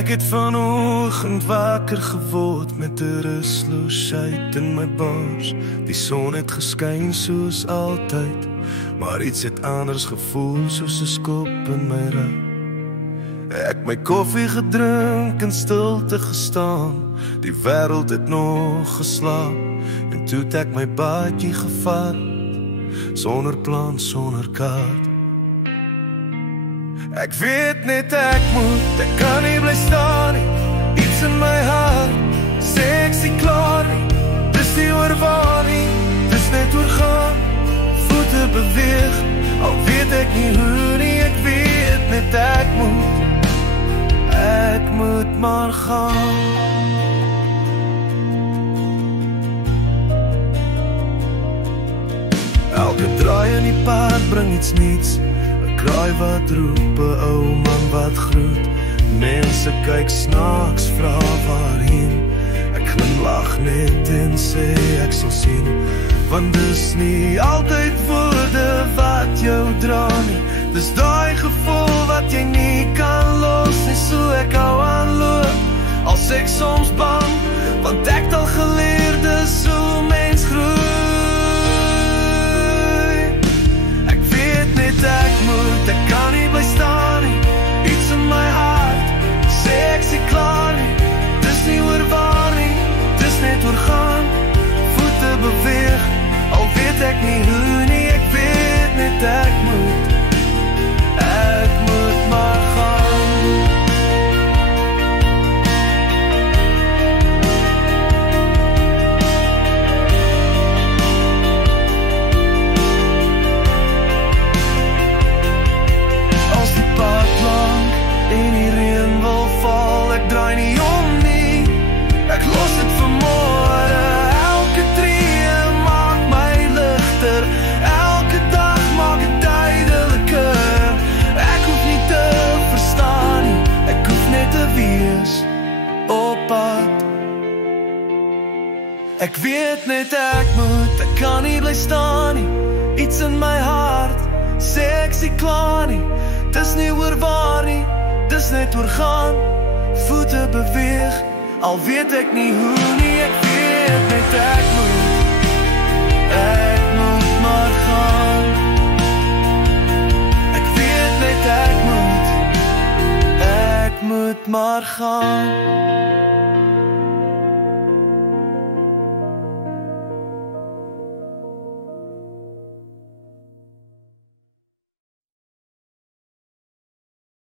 Ek het vanoggend wakker geword met 'n rusteloosheid in my bors. Die son het geskyn soos altyd, maar iets het anders gevoel soos 'n skop in my rug. Ek my koffie gedrink en stilte gestaan. Die wêreld het nog geslaap en toe het ek my baadjie gevat, sonder plan, sonder kaart. Ek weet net ek kan nie bly staan nie. Iets in my hart sê ek sien klaar nie. Dis nie oor waar nie, dis net oor gaan. Voete beweeg, al weet ek nie hoe nie. Ek weet net ek moet maar gaan. Elke draai in die pad bring iets niets. 'n Kraai wat roep, 'n ou man wat groet. Mense kyk snaaks, vra waarheen. Ek glimlag net en sê ek sal sien. Want dis nie altyd woorde wat jou dra nie. Dis daai gevoel wat jy nie kan los nie. So ek hou aanloop, als ek soms bang. Want ek het al geleer, dis hoe mens groei. Ek kan nie bly staan nie. Iets in my hart sê ek sien klaar nie. Dis nie oor waar nie, dis net oor gaan. Voete beweeg, al weet ek nie hoe nie. Ek weet net ek moet maar gaan. En die reën wil val, ek draai nie om nie. Ek los het vanmôre. Elke tree maak my ligter. Elke dag maak het duideliker. Ek hoef nie te verstaan nie. Ek hoef net te wees op pad. Ek weet net ek kan nie bly staan nie. Iets in my hart sê ek sien klaar nie. Dis nie oor waar nie, dis net oor gaan. Voete beweeg, al weet ek nie hoe nie. Ek weet net ek moet maar gaan. Ek weet net ek moet maar gaan.